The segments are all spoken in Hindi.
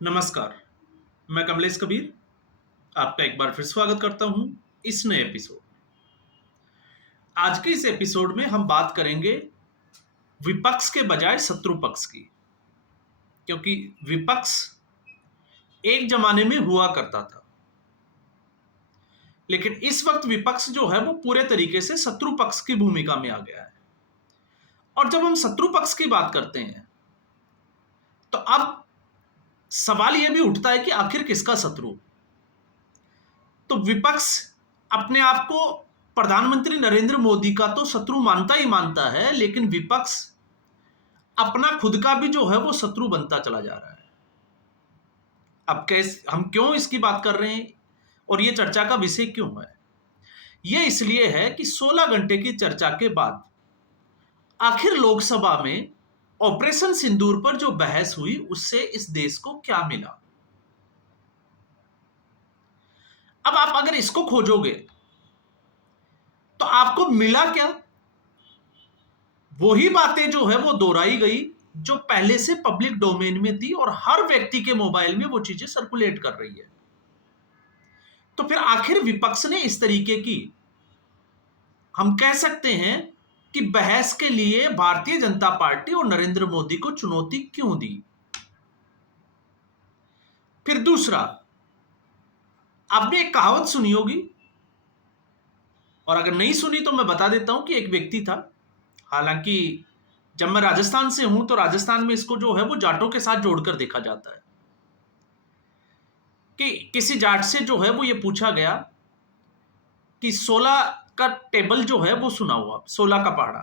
नमस्कार, मैं कमलेश कबीर आपका एक बार फिर स्वागत करता हूं इस नए एपिसोड में। आज के इस एपिसोड में हम बात करेंगे विपक्ष के बजाय शत्रु पक्ष की, क्योंकि विपक्ष एक जमाने में हुआ करता था, लेकिन इस वक्त विपक्ष जो है वो पूरे तरीके से शत्रु पक्ष की भूमिका में आ गया है। और जब हम शत्रु पक्ष की बात करते हैं तो अब सवाल यह भी उठता है कि आखिर किसका शत्रु। तो विपक्ष अपने आप को प्रधानमंत्री नरेंद्र मोदी का तो शत्रु मानता ही मानता है, लेकिन विपक्ष अपना खुद का भी जो है वो शत्रु बनता चला जा रहा है। अब कैसे, हम क्यों इसकी बात कर रहे हैं और ये चर्चा का विषय क्यों है? ये इसलिए है कि 16 घंटे की चर्चा के बाद आखिर लोकसभा में ऑपरेशन सिंदूर पर जो बहस हुई उससे इस देश को क्या मिला। अब आप अगर इसको खोजोगे तो आपको मिला क्या? वही बातें जो है वो दोहराई गई जो पहले से पब्लिक डोमेन में थी और हर व्यक्ति के मोबाइल में वो चीजें सर्कुलेट कर रही है। तो फिर आखिर विपक्ष ने इस तरीके की, हम कह सकते हैं कि बहस के लिए भारतीय जनता पार्टी और नरेंद्र मोदी को चुनौती क्यों दी? फिर दूसरा, आपने एक कहावत सुनी होगी, और अगर नहीं सुनी तो मैं बता देता हूं कि एक व्यक्ति था। हालांकि जब मैं राजस्थान से हूं तो राजस्थान में इसको जो है वो जाटों के साथ जोड़कर देखा जाता है कि किसी जाट से जो है वो ये पूछा गया कि 16 का टेबल जो है वो सुना हुआ, 16 का पहाड़ा।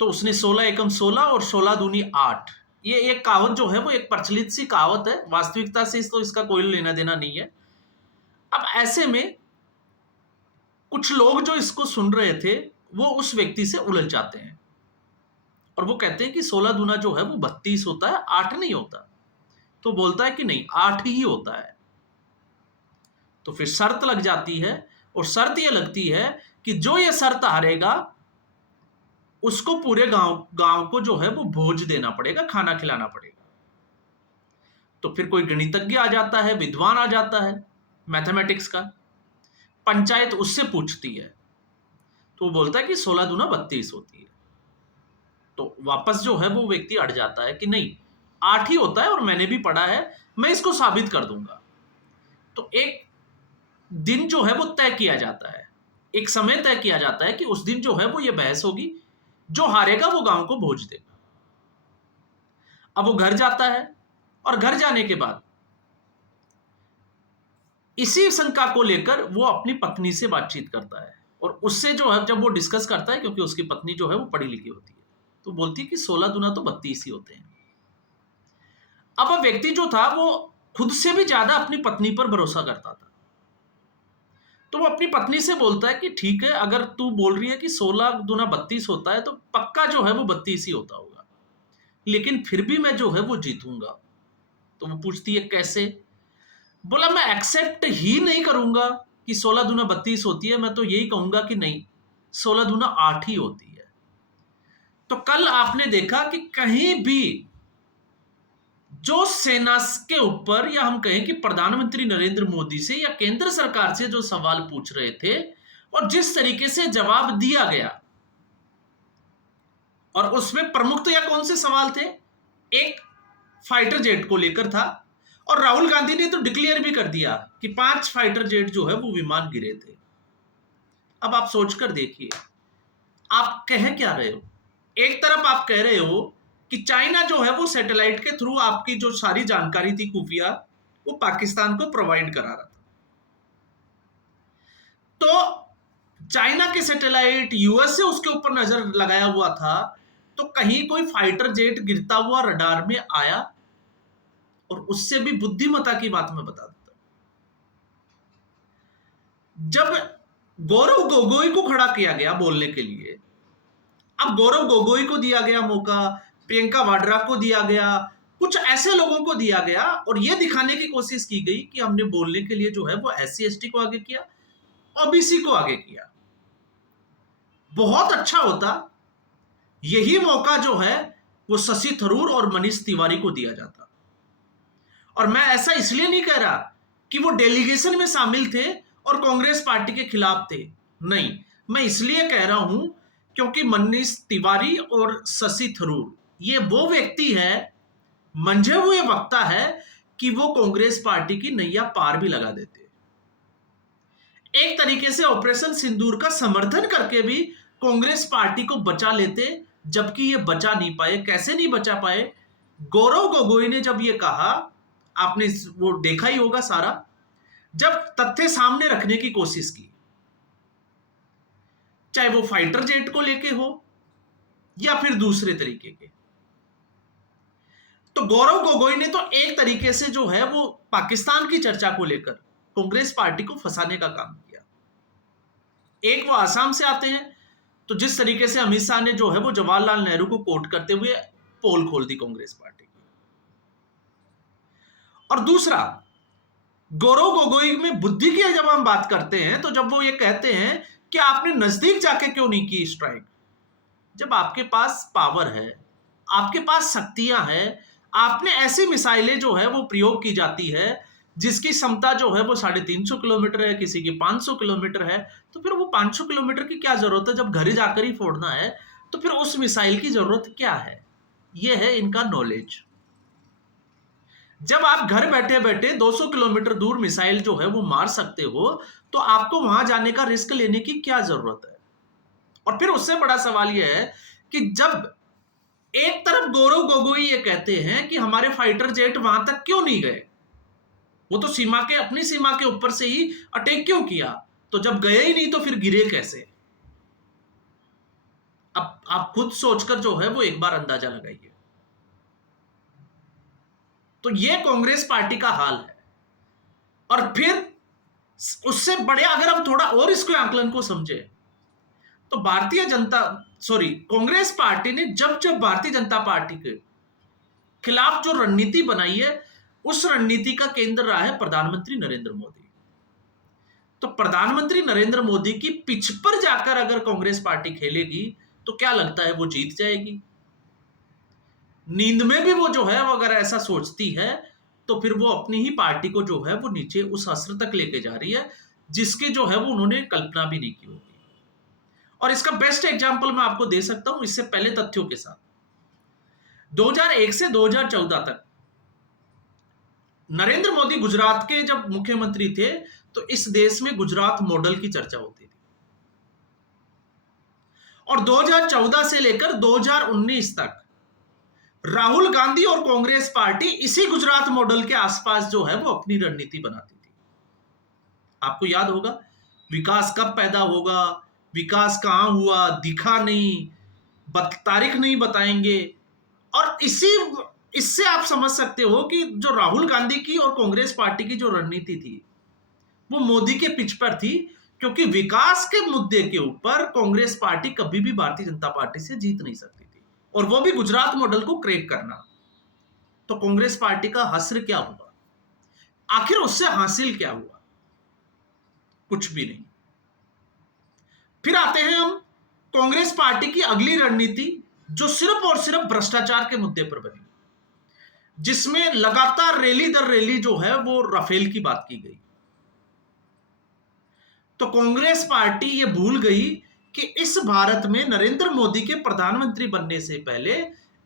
तो उसने 16 एकम 16 और 16 दूनी 8, ये एक कहावत जो है वो एक प्रचलित सी कहावत है, वास्तविकता से तो इसका कोई लेना देना नहीं है। अब ऐसे में कुछ लोग जो इसको सुन रहे थे वो उस व्यक्ति से उलझ जाते हैं और वो कहते हैं कि 16 दूना जो है वो 32 होता है, 8 नहीं होता। तो बोलता है कि नहीं, 8 ही होता है। तो फिर शर्त लग जाती है, और शर्त ये लगती है कि जो ये शर्त हारेगा उसको पूरे गांव को जो है वो भोज देना पड़ेगा, खाना खिलाना पड़ेगा। तो फिर कोई गणितज्ञ आ जाता है, विद्वान आ जाता है मैथमेटिक्स का, पंचायत उससे पूछती है तो वो बोलता है कि 16 दूना 32 होती है। तो वापस जो है वो व्यक्ति अड़ जाता है कि नहीं, 8 ही होता है और मैंने भी पढ़ा है, मैं इसको साबित कर दूंगा। तो एक दिन जो है वो तय किया जाता है, एक समय तय किया जाता है कि उस दिन जो है वो ये बहस होगी, जो हारेगा वो गांव को भोज देगा। अब वो घर जाता है और घर जाने के बाद इसी शंका को लेकर वो अपनी पत्नी से बातचीत करता है, और उससे जो है जब वो डिस्कस करता है, क्योंकि उसकी पत्नी जो है वो पढ़ी लिखी होती है, तो बोलती है कि 16 दूना तो 32 ही होते हैं। अब वह व्यक्ति जो था वो खुद से भी ज्यादा अपनी पत्नी पर भरोसा करता था। तो वो अपनी पत्नी से बोलता है कि ठीक है, अगर तू बोल रही है कि 16 दूना 32 होता है तो पक्का जो है वो 32 ही होता होगा, लेकिन फिर भी मैं जो है वो जीतूंगा। तो वो पूछती है कैसे? बोला मैं एक्सेप्ट ही नहीं करूंगा कि 16 दूना 32 होती है, मैं तो यही कहूंगा कि नहीं, 16 दूना 8 ही होती है। तो कल आपने देखा कि कहीं भी जो सेना के ऊपर, या हम कहें कि प्रधानमंत्री नरेंद्र मोदी से या केंद्र सरकार से जो सवाल पूछ रहे थे और जिस तरीके से जवाब दिया गया, और उसमें प्रमुखतया कौन से सवाल थे? एक फाइटर जेट को लेकर था, और राहुल गांधी ने तो डिक्लेयर भी कर दिया कि 5 फाइटर जेट जो है वो विमान गिरे थे। अब आप सोचकर देखिए, आप कह क्या रहे हो? एक तरफ आप कह रहे हो कि चाइना जो है वो सैटेलाइट के थ्रू आपकी जो सारी जानकारी थी खुफिया, वो पाकिस्तान को प्रोवाइड करा रहा था। तो चाइना के सैटेलाइट, यूएस से उसके ऊपर नजर लगाया हुआ था, तो कहीं कोई फाइटर जेट गिरता हुआ रडार में आया? और उससे भी बुद्धिमता की बात मैं बता देता हूं। जब गौरव गोगोई को खड़ा किया गया बोलने के लिए, अब गौरव गोगोई को दिया गया मौका, प्रियंका वाड्रा को दिया गया, कुछ ऐसे लोगों को दिया गया, और यह दिखाने की कोशिश की गई कि हमने बोलने के लिए जो है वो SC ST को आगे किया, ओबीसी को आगे किया। बहुत अच्छा होता, यही मौका जो है वो शशि थरूर और मनीष तिवारी को दिया जाता। और मैं ऐसा इसलिए नहीं कह रहा कि वो डेलीगेशन में शामिल थे और कांग्रेस पार्टी के खिलाफ थे, नहीं, मैं इसलिए कह रहा हूं क्योंकि मनीष तिवारी और शशि थरूर ये वो व्यक्ति है, मंझे हुए वक्ता है कि वो कांग्रेस पार्टी की नैया पार भी लगा देते। एक तरीके से ऑपरेशन सिंदूर का समर्थन करके भी कांग्रेस पार्टी को बचा लेते, जबकि ये बचा नहीं पाए। कैसे नहीं बचा पाए? गौरव गोगोई ने जब ये कहा, आपने वो देखा ही होगा सारा, जब तथ्य सामने रखने की कोशिश की, चाहे वो फाइटर जेट को लेके हो या फिर दूसरे तरीके के, तो गौरव गोगोई ने तो एक तरीके से जो है वो पाकिस्तान की चर्चा को लेकर कांग्रेस पार्टी को फंसाने का काम किया। एक वो आसाम से आते हैं, तो जिस तरीके से अमित शाह ने जो है वो जवाहरलाल नेहरू को कोट करते हुए पोल खोल दी कांग्रेस पार्टी की। और दूसरा, गौरव गोगोई में बुद्धि की जब हम बात करते हैं, तो जब वो ये कहते हैं कि आपने नजदीक जाके क्यों नहीं की स्ट्राइक, जब आपके पास पावर है, आपके पास शक्तियां हैं, आपने ऐसी मिसाइलें जो है वो प्रयोग की जाती है जिसकी क्षमता जो है वो 350 किलोमीटर है, किसी की 500 किलोमीटर है, तो फिर वो 500 किलोमीटर की क्या जरूरत है? जब घर जाकर ही फोड़ना है तो फिर उस मिसाइल की जरूरत क्या है? ये है इनका नॉलेज। जब आप घर बैठे बैठे 200 किलोमीटर दूर मिसाइल जो है वो मार सकते हो, तो आपको वहां जाने का रिस्क लेने की क्या जरूरत है? और फिर उससे बड़ा सवाल यह है कि जब एक तरफ गौरव गोगोई ये कहते हैं कि हमारे फाइटर जेट वहां तक क्यों नहीं गए, वो तो सीमा के, अपनी सीमा के ऊपर से ही अटैक क्यों किया, तो जब गए ही नहीं तो फिर गिरे कैसे? अब आप खुद सोचकर जो है वो एक बार अंदाजा लगाइए। तो ये कांग्रेस पार्टी का हाल है। और फिर उससे बड़े, अगर हम थोड़ा और इसको आंकलन को समझे, तो कांग्रेस पार्टी ने जब जब भारतीय जनता पार्टी के खिलाफ जो रणनीति बनाई है, उस रणनीति का केंद्र रहा है प्रधानमंत्री नरेंद्र मोदी। तो प्रधानमंत्री नरेंद्र मोदी की पिच पर जाकर अगर कांग्रेस पार्टी खेलेगी तो क्या लगता है वो जीत जाएगी? नींद में भी वो जो है वो अगर ऐसा सोचती है तो फिर वो अपनी ही पार्टी को जो है वो नीचे उस अस्त्र तक लेके जा रही है जिसके जो है वो उन्होंने कल्पना भी नहीं की होगी। और इसका बेस्ट एग्जांपल मैं आपको दे सकता हूं इससे पहले तथ्यों के साथ। 2001 से 2014 तक नरेंद्र मोदी गुजरात के जब मुख्यमंत्री थे, तो इस देश में गुजरात मॉडल की चर्चा होती थी। और 2014 से लेकर 2019 तक राहुल गांधी और कांग्रेस पार्टी इसी गुजरात मॉडल के आसपास जो है वो अपनी रणनीति बनाती थी। आपको याद होगा, विकास कब पैदा होगा, विकास कहां हुआ, दिखा नहीं, तारीख नहीं बताएंगे। और इससे आप समझ सकते हो कि जो राहुल गांधी की और कांग्रेस पार्टी की जो रणनीति थी वो मोदी के पिच पर थी, क्योंकि विकास के मुद्दे के ऊपर कांग्रेस पार्टी कभी भी भारतीय जनता पार्टी से जीत नहीं सकती थी, और वो भी गुजरात मॉडल को क्रैक करना। तो कांग्रेस पार्टी का हश्र क्या हुआ? आखिर उससे हासिल क्या हुआ? कुछ भी नहीं। फिर आते हैं हम कांग्रेस पार्टी की अगली रणनीति, जो सिर्फ और सिर्फ भ्रष्टाचार के मुद्दे पर बनी, जिसमें लगातार रैली दर रैली जो है वो राफेल की बात की गई। तो कांग्रेस पार्टी ये भूल गई कि इस भारत में नरेंद्र मोदी के प्रधानमंत्री बनने से पहले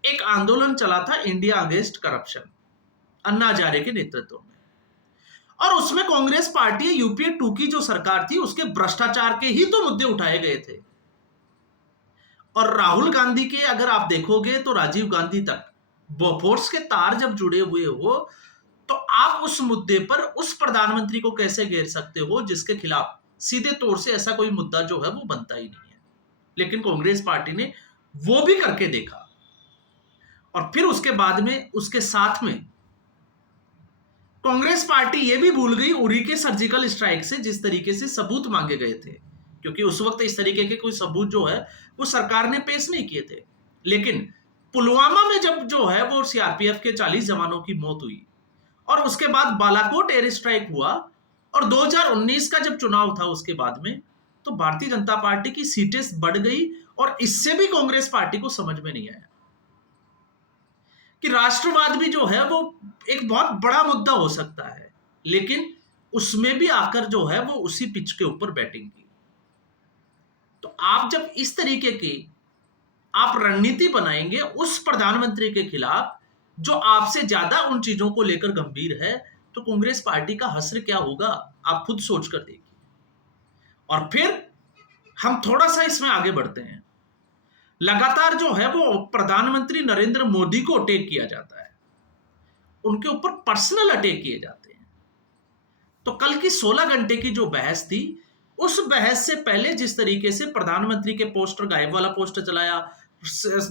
एक आंदोलन चला था, India against corruption, Anna Hazare के नेतृत्व में। और उसमें कांग्रेस पार्टी, यूपीए 2 की जो सरकार थी, उसके भ्रष्टाचार के ही तो मुद्दे उठाए गए थे। और राहुल गांधी के अगर आप देखोगे तो राजीव गांधी तक बोफोर्स के तार जब जुड़े हुए हो, तो आप उस मुद्दे पर उस प्रधानमंत्री को कैसे घेर सकते हो जिसके खिलाफ सीधे तौर से ऐसा कोई मुद्दा जो है वो बनता ही नहीं है। लेकिन कांग्रेस पार्टी ने वो भी करके देखा। और फिर उसके बाद में, उसके साथ में कांग्रेस पार्टी ये भी भूल गई उरी के सर्जिकल स्ट्राइक से जिस तरीके से सबूत मांगे गए थे, क्योंकि उस वक्त इस तरीके के कोई सबूत जो है वो सरकार ने पेश नहीं किए थे। लेकिन पुलवामा में जब जो है वो सीआरपीएफ के 40 जवानों की मौत हुई, और उसके बाद बालाकोट एयर स्ट्राइक हुआ, और 2019 का जब चुनाव था उसके बाद में, तो भारतीय जनता पार्टी की सीटें बढ़ गई। और इससे भी कांग्रेस पार्टी को समझ में नहीं आया कि राष्ट्रवाद भी जो है वो एक बहुत बड़ा मुद्दा हो सकता है, लेकिन उसमें भी आकर जो है वो उसी पिच के ऊपर बैटिंग की। तो आप जब इस तरीके की आप रणनीति बनाएंगे उस प्रधानमंत्री के खिलाफ जो आपसे ज्यादा उन चीजों को लेकर गंभीर है, तो कांग्रेस पार्टी का हश्र क्या होगा, आप खुद सोच कर देखिए। और फिर हम थोड़ा सा इसमें आगे बढ़ते हैं। लगातार जो है वो प्रधानमंत्री नरेंद्र मोदी को अटैक किया जाता है, उनके ऊपर पर्सनल अटैक किए जाते हैं। तो कल की 16 घंटे की जो बहस थी, उस बहस से पहले जिस तरीके से प्रधानमंत्री के पोस्टर, गायब वाला पोस्टर चलाया,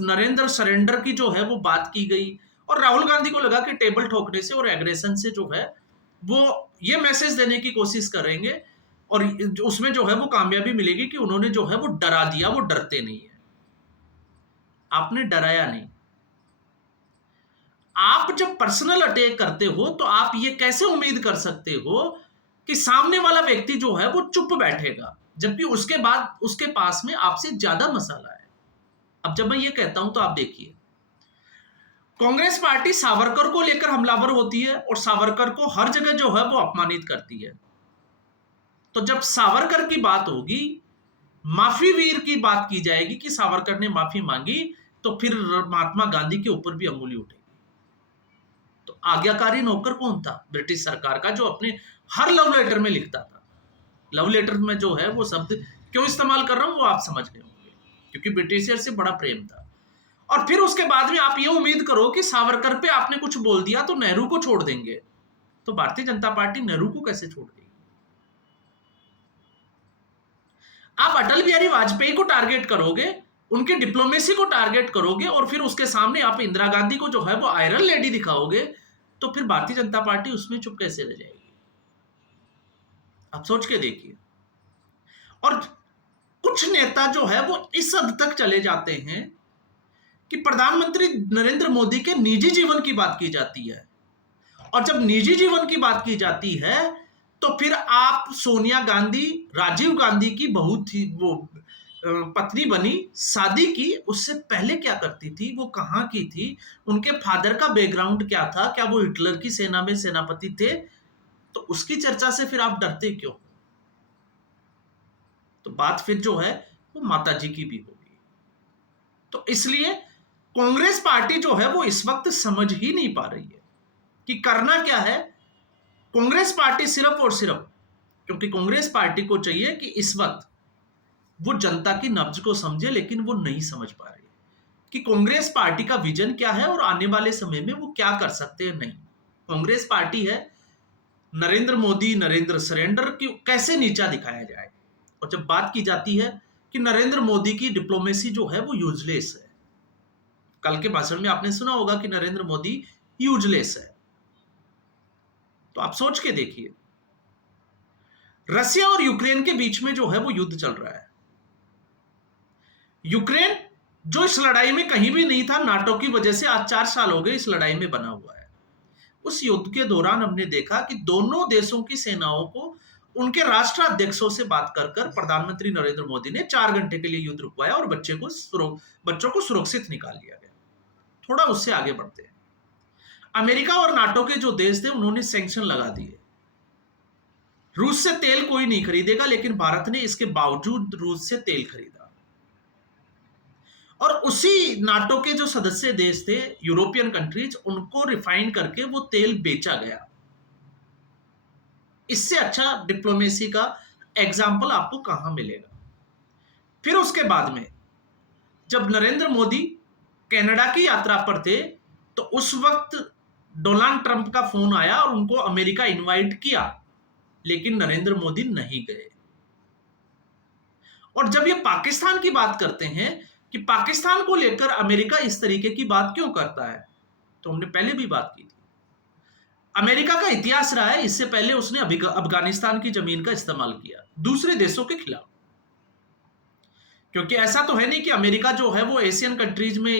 नरेंद्र सरेंडर की जो है वो बात की गई, और राहुल गांधी को लगा कि टेबल ठोकने से और एग्रेशन से जो है वो ये मैसेज देने की कोशिश करेंगे और उसमें जो है वो कामयाबी मिलेगी कि उन्होंने जो है वो डरा दिया, वो डरते नहीं है। आपने डराया नहीं। आप जब पर्सनल अटैक करते हो तो आप ये कैसे उम्मीद कर सकते हो कि सामने वाला व्यक्ति जो है वो चुप बैठेगा, जबकि उसके बाद उसके पास में आपसे ज्यादा मसाला है। अब जब मैं ये कहता हूं तो आप देखिए, कांग्रेस पार्टी सावरकर को लेकर हमलावर होती है और सावरकर को हर जगह जो है वो अपमानित करती है। तो जब सावरकर की बात होगी, माफी वीर की बात की जाएगी कि सावरकर ने माफी मांगी, तो फिर महात्मा गांधी के ऊपर भी अंगुली उठेगी। तो आज्ञाकारी नौकर कौन था? ब्रिटिश सरकार का, जो अपने हर लव लेटर में लिखता था। लव लेटर में जो है वो शब्द क्यों इस्तेमाल कर रहा हूं वो आप समझ गए होंगे, क्योंकि ब्रिटिशर से बड़ा प्रेम था। और फिर उसके बाद में आप ये उम्मीद करो कि सावरकर पे आपने कुछ बोल दिया तो नेहरू को छोड़ देंगे। तो भारतीय जनता पार्टी नेहरू को कैसे छोड़ देगी? आप अटल बिहारी वाजपेयी को टारगेट करोगे, उनकी डिप्लोमेसी को टारगेट करोगे, और फिर उसके सामने आप इंदिरा गांधी को जो है वो आयरन लेडी दिखाओगे, तो फिर भारतीय जनता पार्टी उसमें चुप कैसे रह जाएगी? आप सोच के देखिए। और कुछ नेता जो है वो इस हद तक चले जाते हैं कि प्रधानमंत्री नरेंद्र मोदी के निजी जीवन की बात की जाती है, और जब निजी जीवन की बात की जाती है तो फिर आप सोनिया गांधी, राजीव गांधी की बहू थी, वो पत्नी बनी, शादी की, उससे पहले क्या करती थी, वो कहां की थी, उनके फादर का बैकग्राउंड क्या था, क्या वो हिटलर की सेना में सेनापति थे? तो उसकी चर्चा से फिर आप डरते क्यों? तो बात फिर जो है वो माता जी की भी होगी। तो इसलिए कांग्रेस पार्टी जो है वो इस वक्त समझ ही नहीं पा रही है कि करना क्या है। कांग्रेस पार्टी सिर्फ और सिर्फ, क्योंकि कांग्रेस पार्टी को चाहिए कि इस वक्त वो जनता की नब्ज को समझे, लेकिन वो नहीं समझ पा रही कि कांग्रेस पार्टी का विजन क्या है और आने वाले समय में वो क्या कर सकते हैं। नहीं, कांग्रेस पार्टी है नरेंद्र मोदी, नरेंद्र सरेंडर की कैसे नीचा दिखाया जाए। और जब बात की जाती है कि नरेंद्र मोदी की डिप्लोमेसी जो है वो यूजलेस है, कल के भाषण में आपने सुना होगा कि नरेंद्र मोदी यूजलेस है। तो आप सोच के देखिए, रशिया और यूक्रेन के बीच में जो है वो युद्ध चल रहा है। यूक्रेन जो इस लड़ाई में कहीं भी नहीं था, नाटो की वजह से आज 4 साल हो गए इस लड़ाई में बना हुआ है। उस युद्ध के दौरान हमने देखा कि दोनों देशों की सेनाओं को उनके राष्ट्राध्यक्षों से बात कर कर प्रधानमंत्री नरेंद्र मोदी ने 4 घंटे के लिए युद्ध रुकवाया और बच्चों को सुरक्षित निकाल लिया गया। थोड़ा उससे आगे बढ़ते हैं। अमेरिका और नाटो के जो देश थे उन्होंने सैंक्शन लगा दिए। रूस से तेल कोई नहीं खरीदेगा, लेकिन भारत ने इसके बावजूद रूस से तेल खरीदा। और उसी नाटो के जो सदस्य देश थे, यूरोपियन कंट्रीज, उनको रिफाइन करके वो तेल बेचा गया। इससे अच्छा डिप्लोमेसी का एग्जाम्पल आपको कहां मिलेगा? फिर उसके बाद में जब नरेंद्र मोदी कनाडा की यात्रा पर थे, तो उस वक्त डोनाल्ड ट्रंप का फोन आया और उनको अमेरिका इनवाइट किया, लेकिन नरेंद्र मोदी नहीं गए। और जब ये पाकिस्तान की बात करते हैं कि पाकिस्तान को लेकर अमेरिका इस तरीके की बात क्यों करता है, तो हमने पहले भी बात की थी। अमेरिका का इतिहास रहा है, इससे पहले उसने अफगानिस्तान की जमीन का इस्तेमाल किया दूसरे देशों के खिलाफ। क्योंकि ऐसा तो है नहीं कि अमेरिका जो है वो एशियन कंट्रीज में,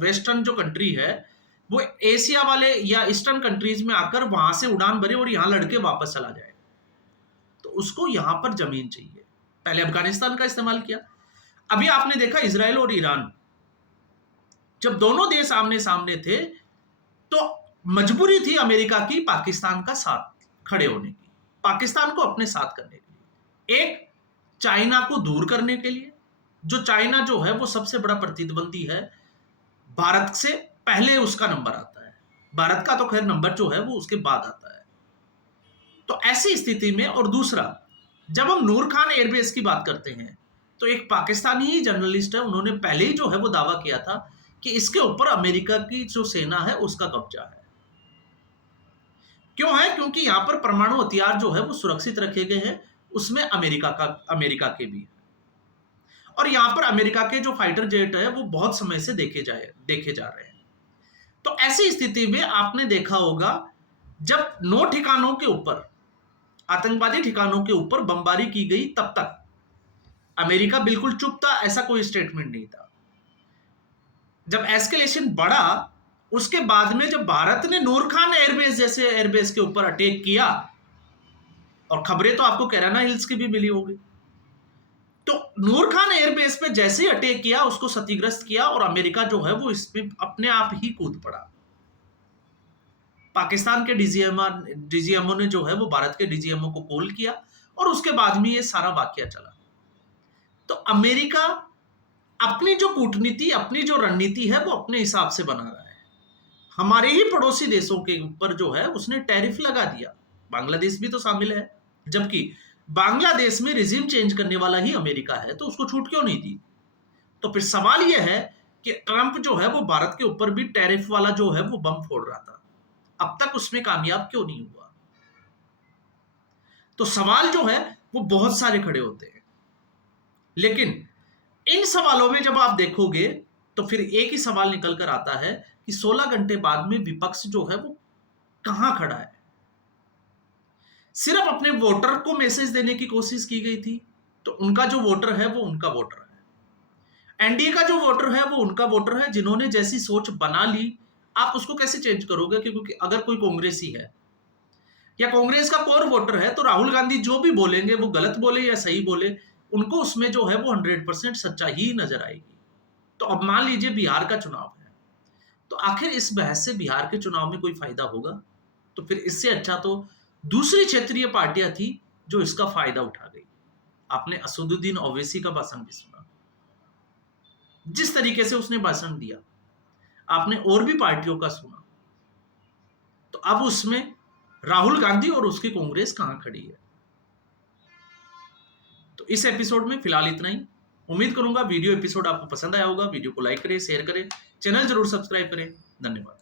वेस्टर्न जो कंट्री है वो एशिया वाले या ईस्टर्न कंट्रीज में आकर वहां से उड़ान भरे और यहां लड़के वापस चला जाए। तो उसको यहां पर जमीन चाहिए। पहले अफगानिस्तान का इस्तेमाल किया। अभी आपने देखा इजराइल और ईरान, जब दोनों देश आमने सामने थे तो मजबूरी थी अमेरिका की पाकिस्तान का साथ खड़े होने की, पाकिस्तान को अपने साथ करने के लिए, एक चाइना को दूर करने के लिए, जो चाइना जो है वो सबसे बड़ा प्रतिद्वंदी है, भारत से पहले उसका नंबर आता है, भारत का तो खैर नंबर जो है वो उसके बाद आता है। तो ऐसी स्थिति में, और दूसरा, जब हम नूर खान एयरबेस की बात करते हैं तो एक पाकिस्तानी ही जर्नलिस्ट है, उन्होंने पहले ही जो है वो दावा किया था कि इसके ऊपर अमेरिका की जो सेना है उसका कब्जा है। क्यों है? क्योंकि यहां पर परमाणु हथियार जो है वो सुरक्षित रखे गए हैं, उसमें अमेरिका के भी, और यहां पर अमेरिका के जो फाइटर जेट है वो बहुत समय से देखे जा रहे हैं। तो ऐसी स्थिति में आपने देखा होगा, जब 9 ठिकानों के ऊपर, आतंकवादी ठिकानों के ऊपर बमबारी की गई, तब तक अमेरिका बिल्कुल चुप था, ऐसा कोई स्टेटमेंट नहीं था। जब एस्केलेशन बढ़ा, उसके बाद में जब भारत ने नूर खान एयरबेस जैसे एयरबेस के ऊपर अटैक किया, और खबरें तो आपको कैराना हिल्स की भी मिली होगी, तो नूर खान एयरबेस पे जैसे ही अटैक किया, उसको क्षतिग्रस्त किया, और अमेरिका जो है वो इसमें अपने आप ही कूद पड़ा। पाकिस्तान के डीजीएमओ ने जो है वो भारत के डीजीएमओ को कॉल किया, और उसके बाद में ये सारा वाकया चला। तो अमेरिका अपनी जो कूटनीति, अपनी जो रणनीति है वो अपने हिसाब से बना रहा है। हमारे ही पड़ोसी देशों के ऊपर जो है उसने टैरिफ लगा दिया, बांग्लादेश भी तो शामिल है, जबकि बांग्लादेश में रिजीम चेंज करने वाला ही अमेरिका है, तो उसको छूट क्यों नहीं दी? तो फिर सवाल यह है कि ट्रंप जो है वो भारत के ऊपर भी टैरिफ वाला जो है वो बम फोड़ रहा था, अब तक उसमें कामयाब क्यों नहीं हुआ? तो सवाल जो है वो बहुत सारे खड़े होते हैं, लेकिन इन सवालों में जब आप देखोगे तो फिर एक ही सवाल निकल कर आता है कि 16 घंटे बाद में विपक्ष जो है वो कहां खड़ा है। सिर्फ अपने वोटर को मैसेज देने की कोशिश की गई थी, तो उनका जो वोटर है वो उनका वोटर है, एनडीए का जो वोटर है वो उनका वोटर है, जिन्होंने जैसी सोच बना ली, आप उसको कैसे चेंज करोगे? क्योंकि अगर कोई कांग्रेसी है या कांग्रेस का कोर वोटर है, तो राहुल गांधी जो भी बोलेंगे, वो गलत बोले या सही बोले, उनको उसमें जो है वो 100% सच्चाई ही नजर आएगी। तो अब मान लीजिए बिहार का चुनाव है, तो आखिर इस बहस से बिहार के चुनाव में कोई फायदा होगा? तो फिर इससे अच्छा तो दूसरी क्षेत्रीय पार्टियां थी जो इसका फायदा उठा गई। आपने असदुद्दीन ओवैसी का भाषण भी सुना, जिस तरीके से उसने भाषण दिया, आपने और भी पार्टियों का सुना। तो अब उसमें राहुल गांधी और उसकी कांग्रेस कहां खड़ी है? तो इस एपिसोड में फिलहाल इतना ही। उम्मीद करूंगा वीडियो एपिसोड आपको पसंद आया होगा। वीडियो को लाइक करें, शेयर करें, चैनल जरूर सब्सक्राइब करें। धन्यवाद।